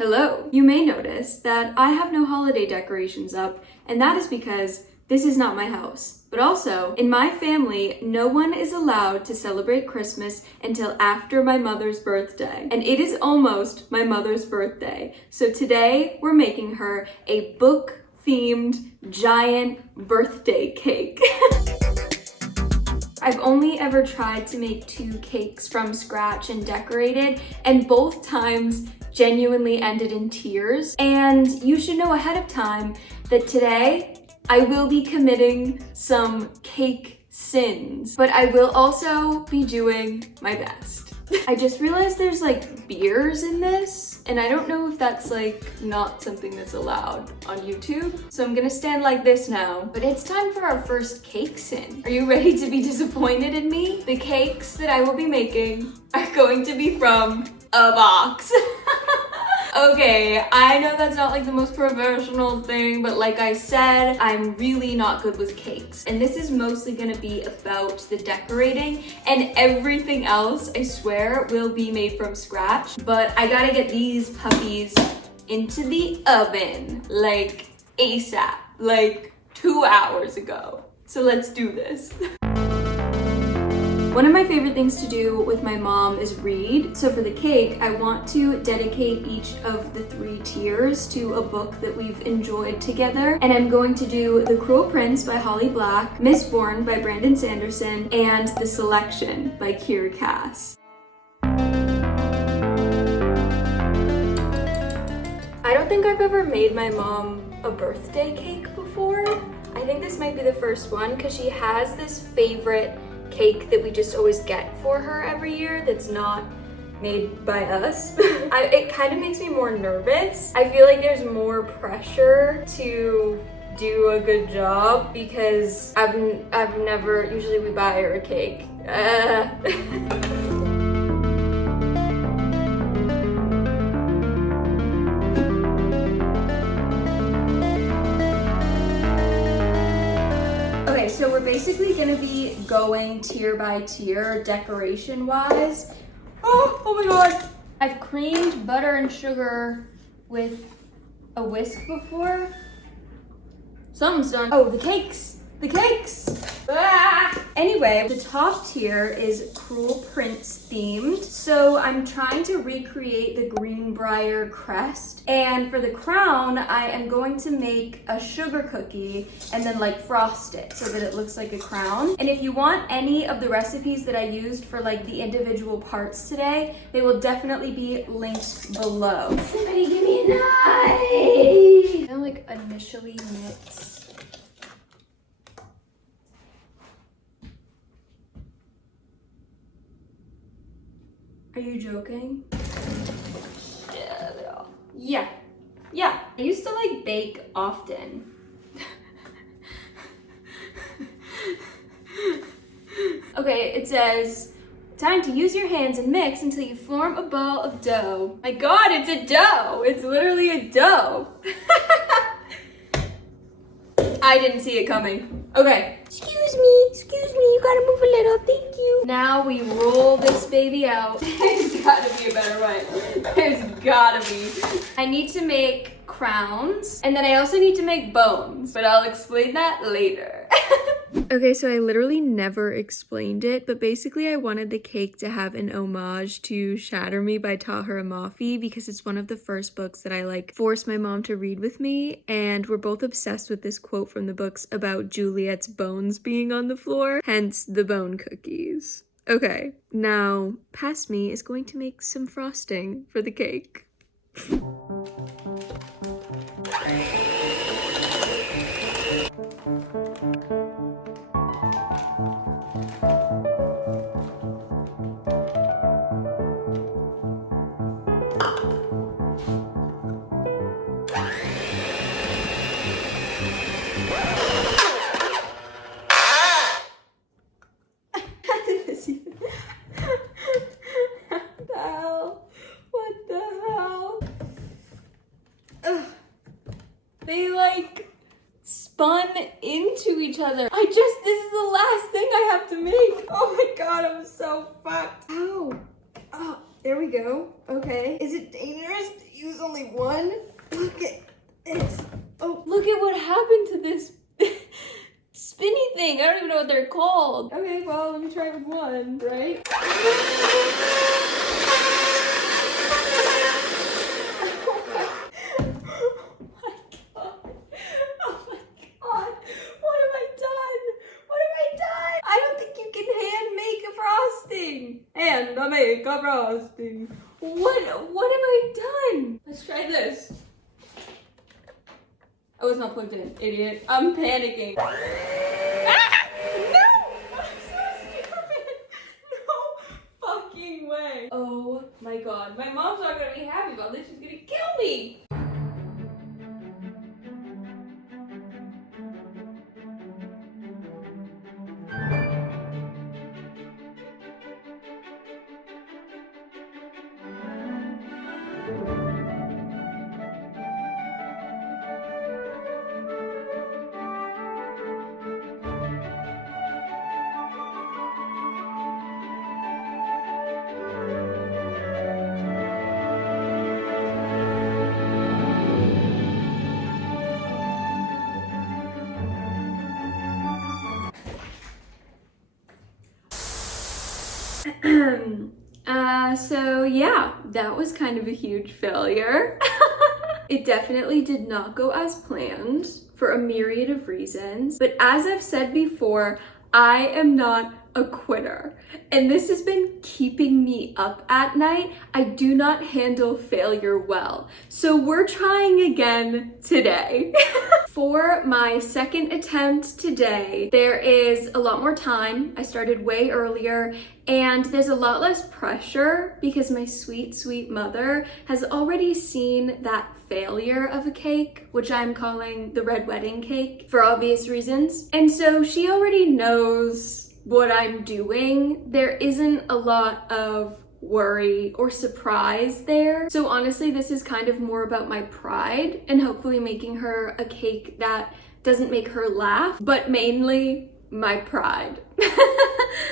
Hello! You may notice that I have no holiday decorations up, and that is because this is not my house. But also, in my family, no one is allowed to celebrate Christmas until after my mother's birthday. And it is almost my mother's birthday. So today, we're making her a book-themed giant birthday cake. I've only ever tried to make 2 cakes from scratch and decorated, and both times genuinely ended in tears. And you should know ahead of time that today I will be committing some cake sins, but I will also be doing my best. I just realized there's like beers in this, and I don't know if that's like not something that's allowed on YouTube. So I'm gonna stand like this now. But it's time for our first cake sin. Are you ready to be disappointed in me? The cakes that I will be making are going to be from a box. Okay, I know that's not like the most professional thing, but like I said, I'm really not good with cakes. And this is mostly gonna be about the decorating, and everything else, I swear, will be made from scratch. But I gotta get these puppies into the oven, like ASAP, like 2 hours ago. So let's do this. One of my favorite things to do with my mom is read. So for the cake, I want to dedicate each of the 3 tiers to a book that we've enjoyed together. And I'm going to do The Cruel Prince by Holly Black, Mistborn by Brandon Sanderson, and The Selection by Kira Cass. I don't think I've ever made my mom a birthday cake before. I think this might be the first one because she has this favorite cake that we just always get for her every year that's not made by us. It kind of makes me more nervous. I feel like there's more pressure to do a good job because I've never, usually we buy her a cake. So we're basically gonna be going tier by tier, decoration wise. Oh my God. I've creamed butter and sugar with a whisk before. Something's done. Oh, the cakes. Ah! Anyway, the top tier is Cruel Prince themed. So I'm trying to recreate the Greenbrier crest. And for the crown, I am going to make a sugar cookie and then like frost it so that it looks like a crown. And if you want any of the recipes that I used for like the individual parts today, they will definitely be linked below. Somebody give me a knife! I like initially mix. Are you joking? Yeah. I used to like bake often. Okay, it says, time to use your hands and mix until you form a ball of dough. My God, it's a dough. It's literally a dough. I didn't see it coming. Okay. Excuse me, you gotta move a little, thank you. Now we roll this baby out. There's gotta be a better way. There's gotta be. I need to make crowns, and then I also need to make bones, but I'll explain that later. Okay, so I literally never explained it, but basically I wanted the cake to have an homage to Shatter Me by Tahira Mafi because it's one of the first books that I like forced my mom to read with me, and we're both obsessed with this quote from the books about Juliet's bones being on the floor, hence the bone cookies. Okay, now past me is going to make some frosting for the cake. They like spun into each other. This is the last thing I have to make. Oh my God, I'm so fucked. Ow. Oh. There we go. Okay. Is it dangerous to use only one? Look at this. Oh, look at what happened to this spinny thing. I don't even know what they're called. Okay, well, let me try with one, right? And I make a frosting. What have I done? Let's try this. Oh, it's not plugged in, idiot. I'm panicking. Ah! No! I'm so stupid. No fucking way. Oh my god. My mom's not gonna be happy about this. She's gonna kill me. So yeah, that was kind of a huge failure. It definitely did not go as planned for a myriad of reasons, but as I've said before, I am not a quitter, and this has been keeping me up at night. I do not handle failure well, so we're trying again today. For my second attempt today, there is a lot more time. I started way earlier, and there's a lot less pressure because my sweet, sweet mother has already seen that failure of a cake, which I'm calling the red wedding cake for obvious reasons. And so she already knows what I'm doing. There isn't a lot of worry or surprise there. So honestly, this is kind of more about my pride and hopefully making her a cake that doesn't make her laugh, but mainly my pride.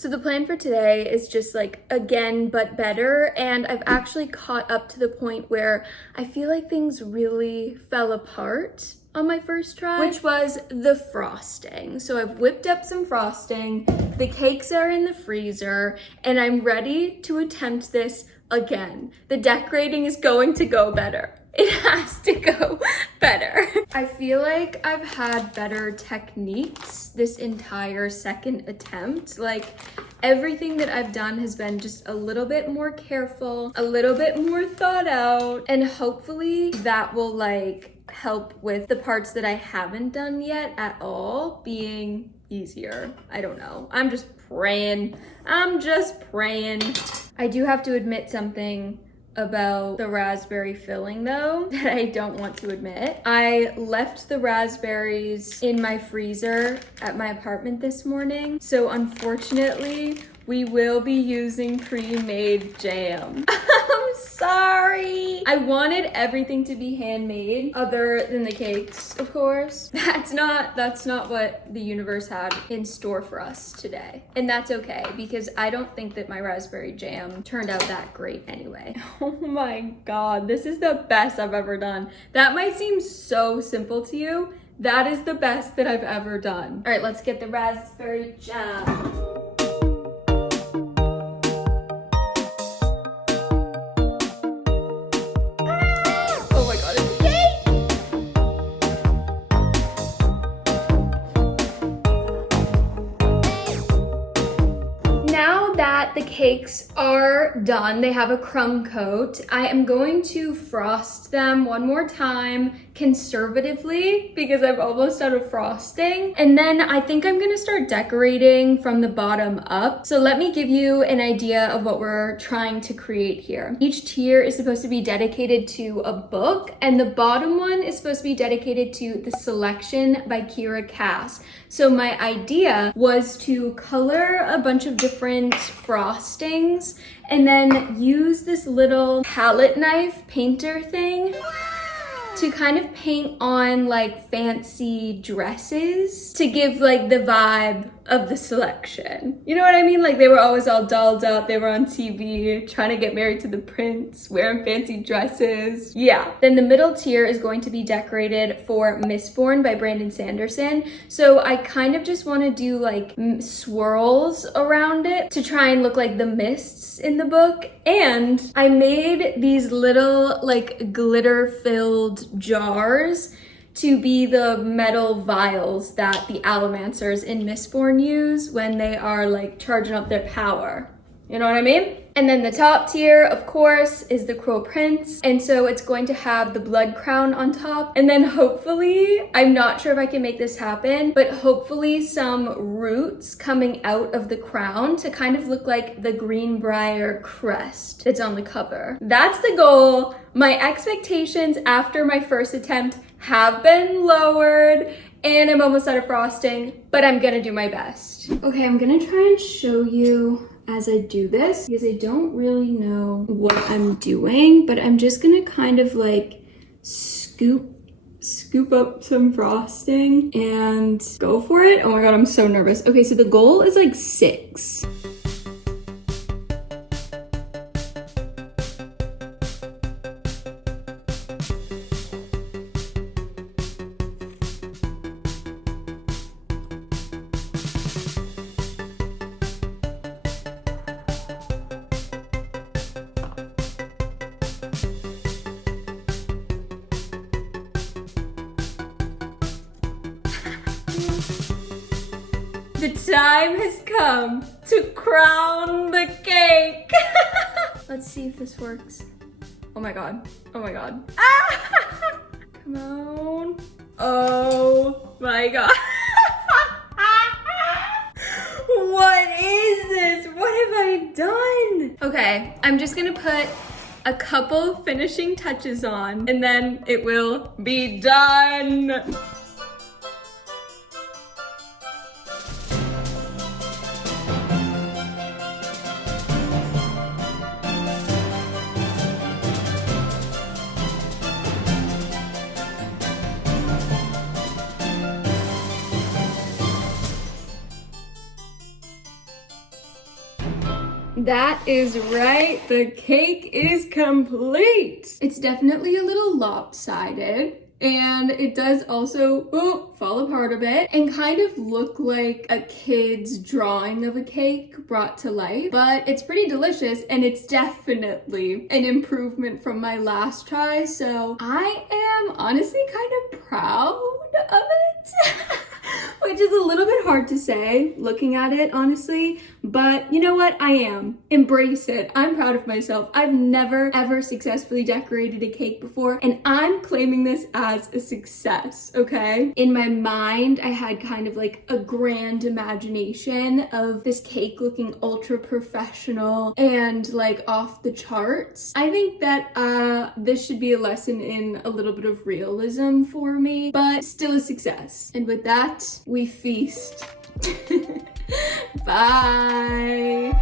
So the plan for today is just like again but better, and I've actually caught up to the point where I feel like things really fell apart on my first try, which was the frosting. So I've whipped up some frosting, the cakes are in the freezer, and I'm ready to attempt this again. The decorating is going to go better. It has to go better. I feel like I've had better techniques this entire second attempt. Like everything that I've done has been just a little bit more careful, a little bit more thought out, and hopefully that will like help with the parts that I haven't done yet at all being easier. I don't know. I'm just praying. I do have to admit something about the raspberry filling though that I don't want to admit. I left the raspberries in my freezer at my apartment this morning, so unfortunately we will be using pre-made jam. I'm sorry. I wanted everything to be handmade other than the cakes, of course. That's not what the universe had in store for us today. And that's okay, because I don't think that my raspberry jam turned out that great anyway. Oh my God, this is the best I've ever done. That might seem so simple to you. That is the best that I've ever done. All right, let's get the raspberry jam. The cakes are done. They have a crumb coat. I am going to frost them one more time conservatively because I'm almost out of frosting. And then I think I'm gonna start decorating from the bottom up. So let me give you an idea of what we're trying to create here. Each tier is supposed to be dedicated to a book, and the bottom one is supposed to be dedicated to The Selection by Kira Cass. So my idea was to color a bunch of different frostings and then use this little palette knife painter thing to kind of paint on like fancy dresses to give like the vibe of the selection. You know what I mean? Like they were always all dolled up, they were on TV, trying to get married to the prince, wearing fancy dresses. Yeah. Then the middle tier is going to be decorated for Mistborn by Brandon Sanderson. So I kind of just want to do like swirls around it to try and look like the mists in the book. And I made these little like glitter filled jars to be the metal vials that the Allomancers in Mistborn use when they are like charging up their power. You know what I mean? And then the top tier, of course, is the Crow Prince. And so it's going to have the blood crown on top. And then hopefully, I'm not sure if I can make this happen, but hopefully some roots coming out of the crown to kind of look like the Greenbrier crest that's on the cover. That's the goal. My expectations after my first attempt have been lowered and I'm almost out of frosting, but I'm gonna do my best. Okay, I'm gonna try and show you as I do this because I don't really know what I'm doing, but I'm just gonna kind of like scoop up some frosting and go for it. Oh my God, I'm so nervous. Okay, so the goal is like 6. The time has come to crown the cake. Let's see if this works. Oh my God. Oh my God. Ah! Come on. Oh my God. What is this? What have I done? Okay, I'm just gonna put a couple finishing touches on and then it will be done. That is right, the cake is complete. It's definitely a little lopsided and it does also fall apart a bit and kind of look like a kid's drawing of a cake brought to life, but it's pretty delicious and it's definitely an improvement from my last try. So I am honestly kind of proud of it. Which is a little bit hard to say looking at it, honestly, but you know what? I am. Embrace it. I'm proud of myself. I've never ever successfully decorated a cake before, and I'm claiming this as a success, okay? In my mind, I had kind of like a grand imagination of this cake looking ultra professional and like off the charts. I think that this should be a lesson in a little bit of realism for me, but still a success. And with that, we feast. Bye.